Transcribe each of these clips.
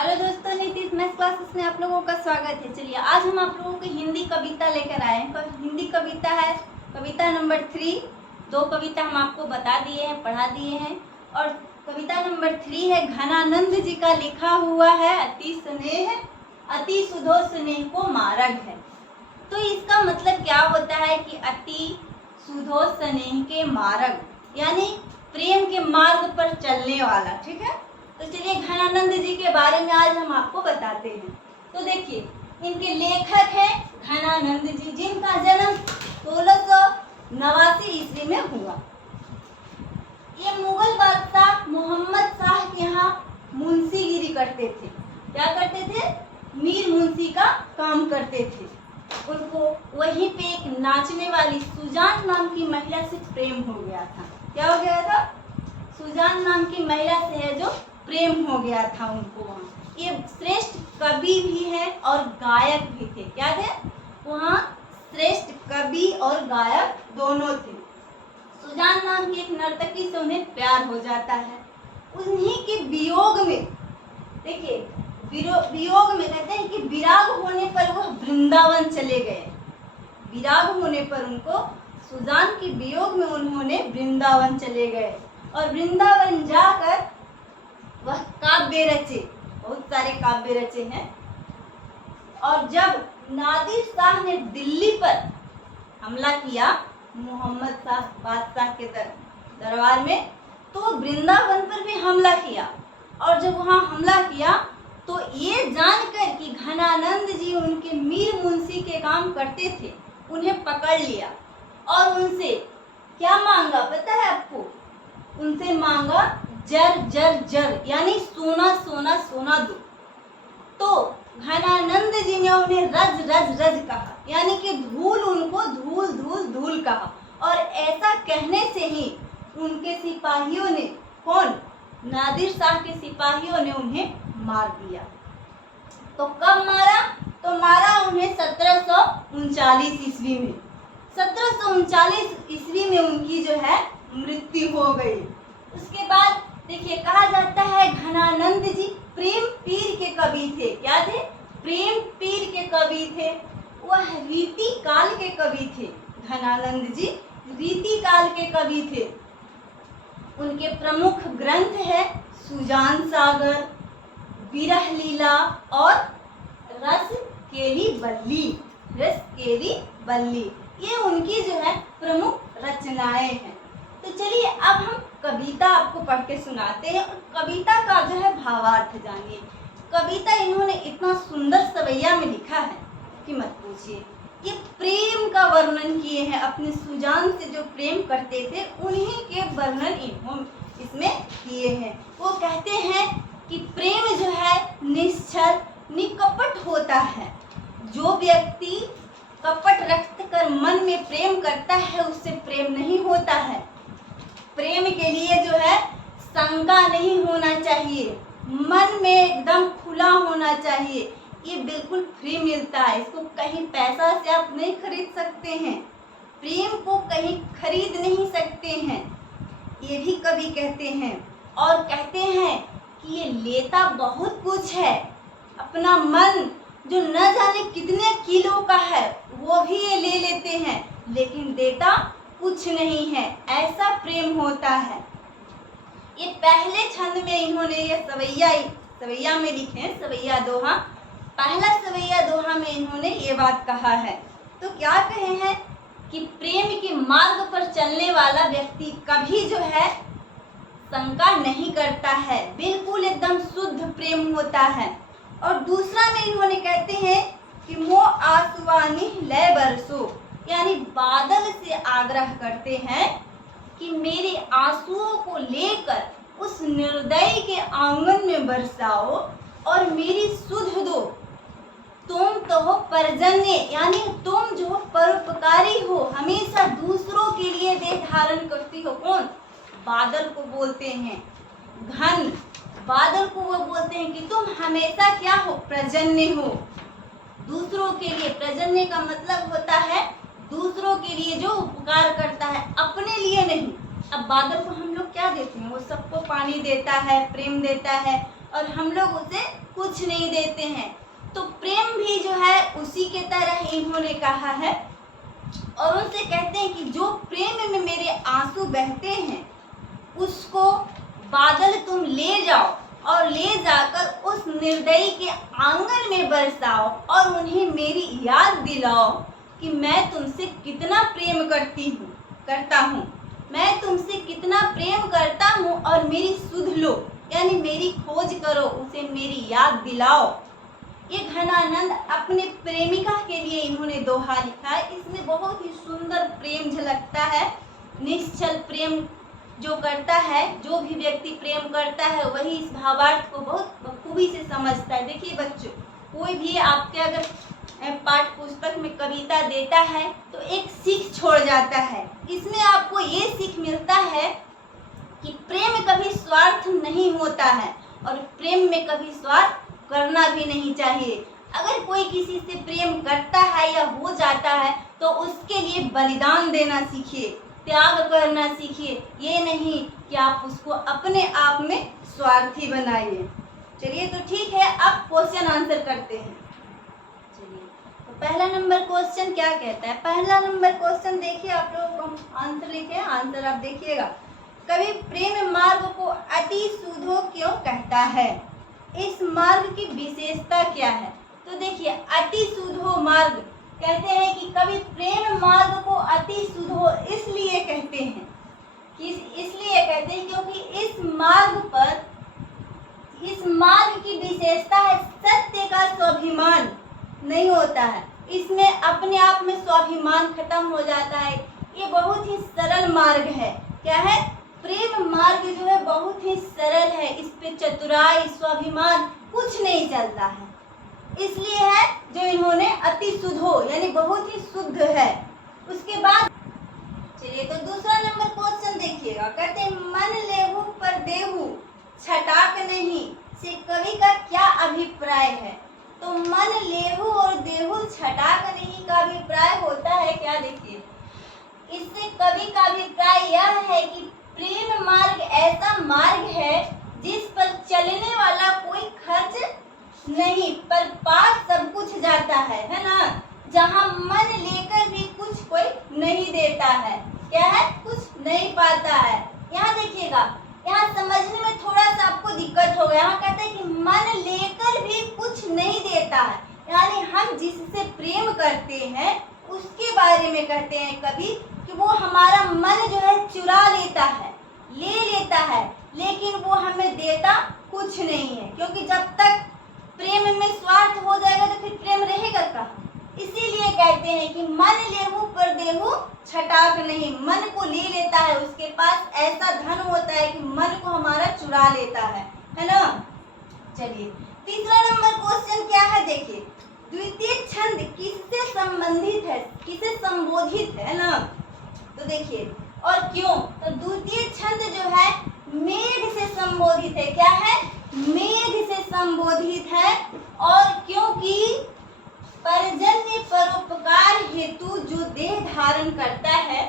Hello दोस्तों, Nitish math classes में आप लोगों का स्वागत है। चलिए आज हम आप लोगों को हिंदी कविता लेकर आए हैं। हिंदी कविता है कविता नंबर 3। 2 कविता हम आपको बता दिए हैं, पढ़ा दिए हैं। और कविता नंबर 3 है घनानंद जी का लिखा हुआ है, अति स्नेह अति सुधो स्नेह को मार्ग है। तो इसका मतलब क्या होता है कि अति सुधो स्नेह के मार्ग, यानी प्रेम के मार्ग पर चलने वाला। ठीक है, तो चलिए घनानंद जी के बारे में आज हम आपको बताते हैं। तो देखिए, इनके लेखक हैं घनानंद जी, जिनका जन्म 1689 ईस्वी में हुआ। ये मुगल बादशाह मोहम्मद शाह के यहाँ मुंशीगिरी करते थे। क्या करते थे? मीर मुंशी का काम करते थे। उनको वहीं पे एक नाचने वाली सुजान नाम की महिला से प्रेम हो गया था। क्या हो गया था? सुजान नाम की महिला से है जो प्रेम हो गया था उनको वहाँ। ये श्रेष्ठ कवि भी है और गायक भी थे। क्या थे? वहाँ श्रेष्ठ कवि और गायक दोनों थे। सुजान नाम की एक नर्तकी से उन्हें प्यार हो जाता है। उन्हीं के वियोग में, देखिए वियोग में कहते हैं कि विराग होने पर वह वृंदावन चले गए। विराग होने पर उनको, सुजान के वियोग में उन्होंने वृंदावन चले गए और वृंदावन जाकर वह काव्य रचे, बहुत सारे काव्य रचे हैं। और जब नादिर शाह ने दिल्ली पर हमला किया, मोहम्मद शाह बादशाह के दरबार में, तो वृंदावन पर भी हमला किया। और जब वहाँ हमला किया तो ये जानकर कि घनानंद जी उनके मीर मुंशी के काम करते थे, उन्हें पकड़ लिया और उनसे क्या मांगा पता है आपको? उनसे मांगा जर जर जर, यानी सोना सोना सोना दो। तो घनानंद जी ने उन्हें रज रज रज कहा, यानी कि धूल, उनको धूल धूल धूल कहा। और ऐसा कहने से ही उनके सिपाहियों ने, कौन? नादिर शाह के सिपाहियों ने उन्हें मार दिया। तो कब मारा? तो मारा उन्हें 1739 ईस्वी में। 1739 ईस्वी में उनकी जो है मृत्यु हो गई। उसके बाद देखिए, कहा जाता है घनानंद जी प्रेम पीर के कवि थे। क्या थे? प्रेम पीर के कवि थे। वह रीति काल के कवि थे। घनानंद जी रीति काल के कवि थे। उनके प्रमुख ग्रंथ है सुजान सागर, विरह लीला और रस केली बल्ली। रस केली बल्ली, ये उनकी जो है प्रमुख रचनाएं हैं। तो चलिए अब हम कविता आपको पढ़ के सुनाते हैं और कविता का जो है भावार्थ जानिए। कविता इन्होंने इतना सुंदर सवैया में लिखा है कि मत पूछिए। ये प्रेम का वर्णन किए हैं, अपने सुजान से जो प्रेम करते थे उन्हीं के वर्णन इन्होंने इसमें किए हैं। वो कहते हैं कि प्रेम जो है निश्चल निकपट होता है। जो व्यक्ति कपट रख कर मन में प्रेम करता है उससे प्रेम नहीं होता है। प्रेम के लिए जो है शंका नहीं होना चाहिए, मन में एकदम खुला होना चाहिए। ये बिल्कुल फ्री मिलता है, इसको कहीं पैसा से आप नहीं खरीद सकते हैं, प्रेम को कहीं खरीद नहीं सकते हैं। ये भी कवि कहते हैं। और कहते हैं कि ये लेता बहुत कुछ है, अपना मन जो न जाने कितने किलो का है वो भी ये ले लेते हैं, लेकिन देता कुछ नहीं है। ऐसा प्रेम होता है। ये पहले छंद में इन्होंने ये सवैया में लिखे हैं, सवैया दोहा। पहला सवैया दोहा में इन्होंने ये बात कहा है। तो क्या कहे हैं कि प्रेम के मार्ग पर चलने वाला व्यक्ति कभी जो है शंका नहीं करता है, बिल्कुल एकदम शुद्ध प्रेम होता है। और दूसरा में इन्होंने कहते हैं कि मो आसुवानी लय बरसो, यानी बादल से आग्रह करते हैं कि मेरे आंसुओं को लेकर उस निर्दयी के आंगन में बरसाओ और मेरी सुध दो। तुम तो हो परजन्य, यानी तुम जो परोपकारी हो, हमेशा दूसरों के लिए देह धारण करती हो। कौन? बादल को बोलते हैं घन। बादल को वो बोलते हैं कि तुम हमेशा क्या हो? प्रजन्य हो, दूसरों के लिए। प्रजन्य का मतलब होता है दूसरों के लिए जो उपकार करता है, अपने लिए नहीं। अब बादल को हम लोग क्या देते हैं? वो सबको पानी देता है, प्रेम देता है, और हम लोग उसे कुछ नहीं देते हैं। तो प्रेम भी जो है उसी के तरह इन्होंने कहा है और उनसे कहते हैं कि जो प्रेम में मेरे आंसू बहते हैं उसको बादल तुम ले जाओ और ले जाकर उस निर्दयी के आंगन में बरसाओ और उन्हें मेरी याद दिलाओ कि मैं तुमसे कितना प्रेम करता हूँ, मैं तुमसे कितना प्रेम करता हूँ और मेरी सुध लो, यानी मेरी खोज करो, उसे मेरी याद दिलाओ। ये घनानंद अपने प्रेमिका के लिए इन्होंने दोहा लिखा है। इसमें बहुत ही सुंदर प्रेम झलकता है। निश्चल प्रेम जो करता है, जो भी व्यक्ति प्रेम करता है वही इस भावार्थ को बहुत बखूबी से समझता है। देखिए बच्चों, कोई भी आपके अगर पाठ्य पुस्तक में कविता देता है तो एक सीख छोड़ जाता है। इसमें आपको ये सीख मिलता है कि प्रेम कभी स्वार्थ नहीं होता है और प्रेम में कभी स्वार्थ करना भी नहीं चाहिए। अगर कोई किसी से प्रेम करता है या हो जाता है तो उसके लिए बलिदान देना सीखिए, त्याग करना सीखिए, ये नहीं कि आप उसको अपने आप में स्वार्थी बनाइए। चलिए तो ठीक है, अब क्वेश्चन आंसर करते हैं। चलिए तो पहला नंबर क्वेश्चन क्या कहता है? पहला नंबर क्वेश्चन देखिए, आप लोगों को आंसर लिखे, आंसर आप देखिएगा। कवि प्रेम मार्ग को अति सुधो क्यों कहता है? इस मार्ग की विशेषता क्या है? तो देखिए, अति सुधो मार्ग कहते हैं कि कवि प्रेम मार्ग को अति सुधो इसलिए कहते हैं क्योंकि इस मार्ग की विशेषता है सत्य का स्वाभिमान नहीं होता है। इसमें अपने आप में स्वाभिमान खत्म हो जाता है। ये बहुत ही सरल मार्ग है। क्या है? प्रेम मार्ग जो है बहुत ही सरल है। इस पे चतुराई, स्वाभिमान कुछ नहीं चलता है। इसलिए है जो इन्होंने अति सुधो यानी बहुत ही शुद्ध है। उसके बाद चलिए तो दूसरा नंबर क्वेश्चन देखिएगा। कहते हैं मन लेहु पर देहु छटाक नहीं से कवि का क्या अभिप्राय है? तो मन लेहु और देहु छटाक नहीं का अभिप्राय होता है क्या? देखिए, इससे कवि का अभिप्राय यह है कि प्रेम मार्ग ऐसा मार्ग है जिस पर चलने वाला कोई खर्च नहीं, पर पास सब कुछ जाता है ना? जहाँ मन लेकर भी कुछ कोई नहीं देता है। क्या है? कुछ नहीं पाता है। यहाँ देखिएगा, यहाँ समझने में थोड़ा सा आपको दिक्कत होगा। यहाँ कहते हैं कि मन लेकर भी कुछ नहीं देता है, यानी हम जिससे प्रेम करते हैं उसके बारे में कहते हैं कवि कि वो हमारा मन जो है चुरा लेता है, ले लेता है, लेकिन वो हमें देता कुछ नहीं है। क्योंकि जब तक प्रेम में स्वार्थ हो जाएगा तो फिर प्रेम रहेगा कहाँ? इसीलिए कहते हैं कि मन लेहु पर देहु छटाक नहीं। मन को ले लेता है, उसके पास ऐसा धन होता है कि मन को हमारा चुरा लेता है ना? चलिए तीसरा नंबर क्वेश्चन क्या है? देखिए, द्वितीय छंद किससे संबंधित है, किसे संबोधित है ना? तो देखिए, और क्यों? तो द्वितीय छंद जो है मेघ से संबोधित है। क्या है? मेघ से संबोधित है। और क्योंकि परजन्य परोपकार हेतु जो देह धारण करता है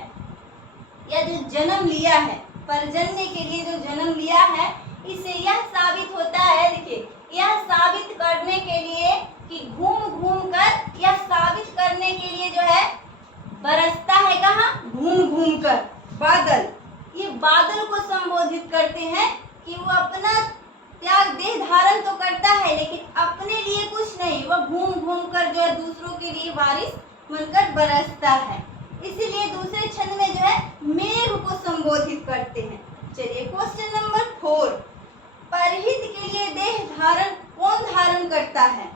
या जो जन्म लिया है, परजन्य के लिए जो जन्म लिया है, इससे यह साबित होता है। देखिए, यह साबित करने के लिए कि घूम घूम कर, यह साबित करने के लिए जो है बरसता है कहाँ? घूम घूम कर बादल। ये बादल को संबोधित करते हैं कि वो अपना त्याग देह धारण तो करता है लेकिन अपने लिए कुछ नहीं, वह घूम घूम कर जो है दूसरों के लिए बारिश बनकर बरसता है। इसीलिए दूसरे छंद में जो है मेघ को संबोधित करते हैं। चलिए क्वेश्चन नंबर 4, परहित के लिए देह धारण कौन धारण करता है?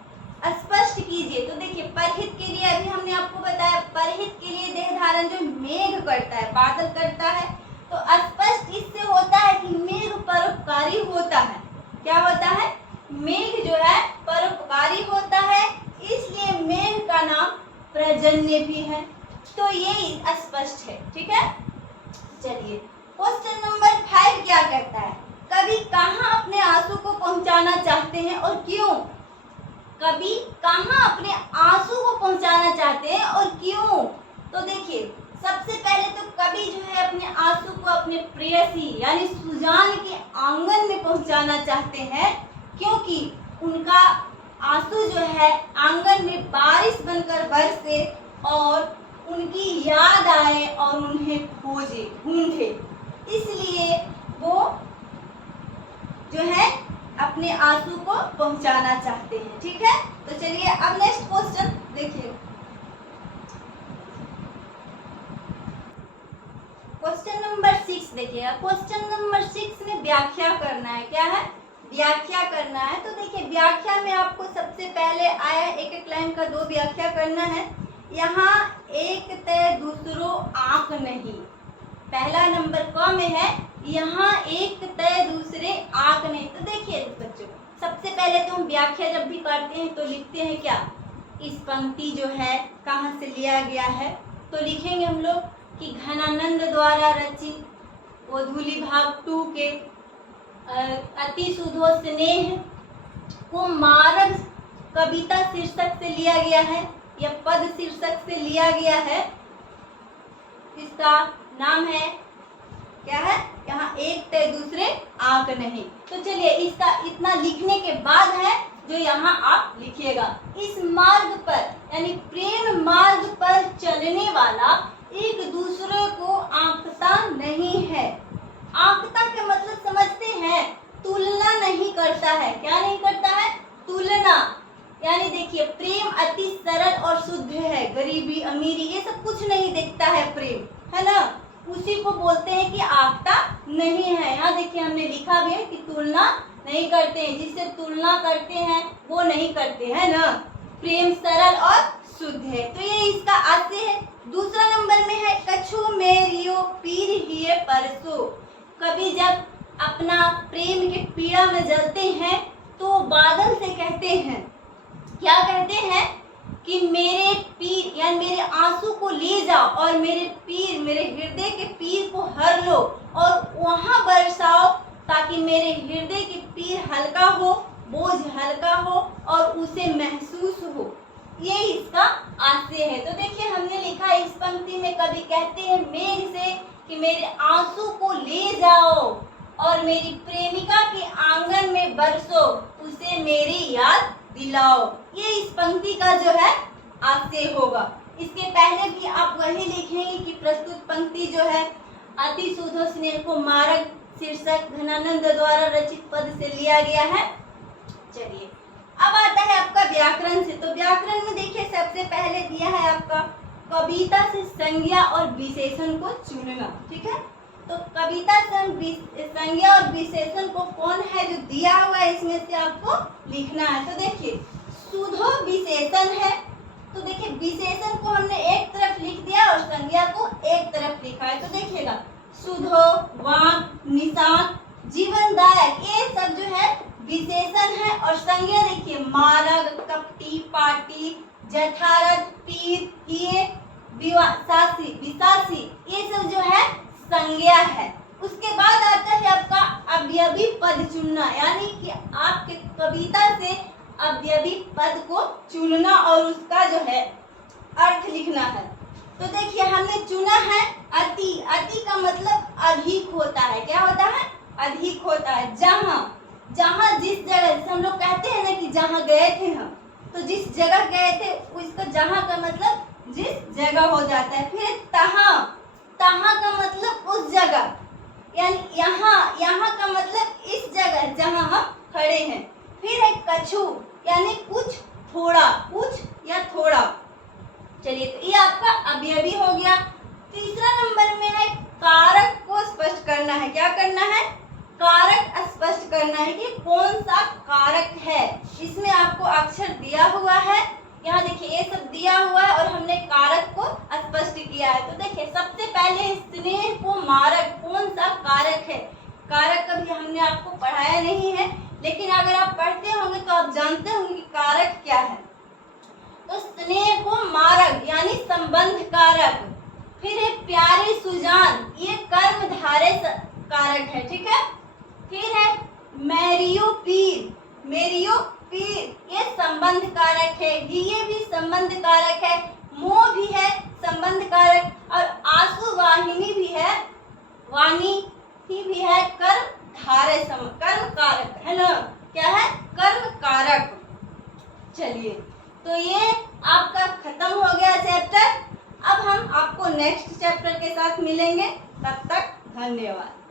स्पष्ट कीजिए। तो देखिए, परहित के लिए अभी हमने आपको बताया, परहित के लिए देह धारण जो मेघ करता है, बादल करता है। तो स्पष्ट इससे होता है कि मेघ परोपकारी होता है। क्या होता है? मेघ जो है परोपकारी होता है, इसलिए मेघ का नाम पर्जन्य भी है। तो ये स्पष्ट है। ठीक है, चलिए क्वेश्चन नंबर 5 क्या कहता है? कवि कहाँ अपने आंसू को पहुंचाना चाहते हैं और क्यों? कवि कहाँ अपने आंसू को पहुंचाना चाहते हैं और क्यों? तो देखिए, सबसे पहले तो कवि जो है अपने आंसू को अपने प्रेयसी यानी सुजान के आंगन में पहुंचाना चाहते हैं। क्योंकि उनका आंसू जो है आंगन में बारिश बनकर बरसे और उनकी याद आए और उन्हें खोजे ढूंढे, इसलिए वो जो है अपने आंसू को पहुंचाना चाहते हैं। ठीक है, तो चलिए अब नेक्स्ट क्वेश्चन देखिए। क्वेश्चन नंबर 6 देखिएगा। क्वेश्चन नंबर 6 में व्याख्या करना है। क्या है? व्याख्या करना है। तो देखिए व्याख्या में आपको सबसे पहले आया एक एक लाइन का 2 व्याख्या करना है। यहाँ एक तय दूसरो आंक नहीं, पहला नंबर क में है, यहाँ एक तय दूसरे आंक नहीं। तो देखिए बच्चों, सबसे पहले तो हम व्याख्या जब भी करते हैं तो लिखते हैं क्या, इस पंक्ति जो है कहाँ से लिया गया है। तो लिखेंगे हम लोग कि घनानंद द्वारा रचित गोधूली भाग 2 के अति सुधो स्नेह को मार्ग कविता शीर्षक से लिया गया है या पद शीर्षक से लिया गया है। इसका नाम है क्या है, यहाँ एक तय दूसरे आंक नहीं। तो चलिए इसका इतना लिखने के बाद है जो यहाँ आप लिखिएगा, इस मार्ग पर यानी प्रेम मार्ग पर चलने वाला एक दूसरे को आंकता नहीं है। आंकता के मतलब समझते हैं, तुलना नहीं करता है। क्या नहीं करता है? तुलना। यानी देखिए प्रेम अति सरल और शुद्ध है, गरीबी अमीरी ये सब कुछ नहीं देखता है प्रेम, है ना, उसी को बोलते हैं कि आंकता नहीं है। यहाँ देखिए हमने लिखा भी है कि तुलना नहीं करते हैं, जिससे तुलना करते हैं वो नहीं करते हैं ना। प्रेम सरल और शुद्ध है, तो ये इसका आशय है। दूसरा नंबर में है कछु मेरियो पीर हिए परसो। कभी जब अपना प्रेम के पीड़ा में जलते हैं तो बादल से कहते हैं, क्या कहते हैं कि मेरे पीर यानी मेरे आंसू को ले जाओ और मेरे पीर, मेरे हृदय के पीर को हर लो और वहां बरसाओ, ताकि मेरे हृदय की पीर हल्का हो, बोझ हल्का हो और उसे महसूस हो। ये इसका आशय है। तो देखिए हमने लिखा इस पंक्ति में कवि कहते हैं मेघ से कि मेरे आंसू को ले जाओ और मेरी प्रेमिका के आंगन में बरसो, उसे मेरी याद दिलाओ। ये इस पंक्ति का जो है आशय होगा। इसके पहले भी आप वही लिखेंगे कि प्रस्तुत पंक्ति जो है अति सुधो स्नेह को मार्ग शीर्षक घनानंद द्वारा रचित पद से लिया गया है। चलिए अब आता है आपका व्याकरण से। तो व्याकरण में देखिए सबसे पहले दिया है आपका कविता से संज्ञा और विशेषण को चुनना। ठीक है, तो कविता से संज्ञा और विशेषण को कौन है जो दिया हुआ है इसमें से आपको लिखना है। तो देखिए सुधो विशेषण है, तो देखिए विशेषण को हमने एक तरफ लिख दिया और संज्ञा को एक तरफ लिखा है। तो देखिएगा सुधो, वाक, निशान, जीवनदायक ये सब जो है विशेषण है। और संज्ञा देखिए मारग, कपटी, पाटी, जठारत, पीर, हिये, विसासी, विसासी ये सब जो है संज्ञा है। उसके बाद आता है आपका अवयवी पद चुनना, यानी कि आपके कविता से अवयवी पद को चुनना और उसका जो है अर्थ लिखना है। तो देखिए हमने चुना है अति। अति का मतलब अधिक होता है। क्या होता है? अधिक होता है। जहाँ, जहाँ जिस जगह हम लोग कहते हैं ना कि जहाँ गए थे हम, तो जिस जगह गए थे उसका जहाँ का मतलब जिस जगह हो जाता है। फिर तहाँ, तहाँ का मतलब उस जगह, यानी यहाँ, यहाँ का मतलब इस जगह जहाँ हम खड़े हैं। फिर है कछु, यानी कुछ, थोड़ा, कुछ या थोड़ा। चलिए तो ये आपका अवयवी हो गया। तीसरा नंबर में है कारक को स्पष्ट करना है। क्या करना है? कारक स्पष्ट करना है कि कौन सा कारक है। इसमें आपको अक्षर दिया हुआ है, यहाँ देखिए ये सब दिया हुआ है और हमने कारक को स्पष्ट किया है। तो देखिए सबसे पहले स्नेह को मारक, कौन सा कारक है? कारक कभी हमने आपको पढ़ाया नहीं है, लेकिन अगर आप पढ़ते होंगे तो आप जानते होंगे कि कारक क्या है। तो स्नेह को मारक यानी संबंध कारक। फिर है प्यारे सुजान, ये कर्म धारे कारक है। ठीक है, फिर है मेरियो पीर, मेरियो पीर ये संबंध कारक है। ये भी संबंध कारक है। मोह भी है संबंध कारक, और आंसू वाहिनी भी है, वाणी ही भी है कर्म धारे कर्म कारक, है ना। क्या है, कर्म कारक। चलिए, तो ये आपका खत्म हो गया चैप्टर। अब हम आपको नेक्स्ट चैप्टर के साथ मिलेंगे, तब तक धन्यवाद।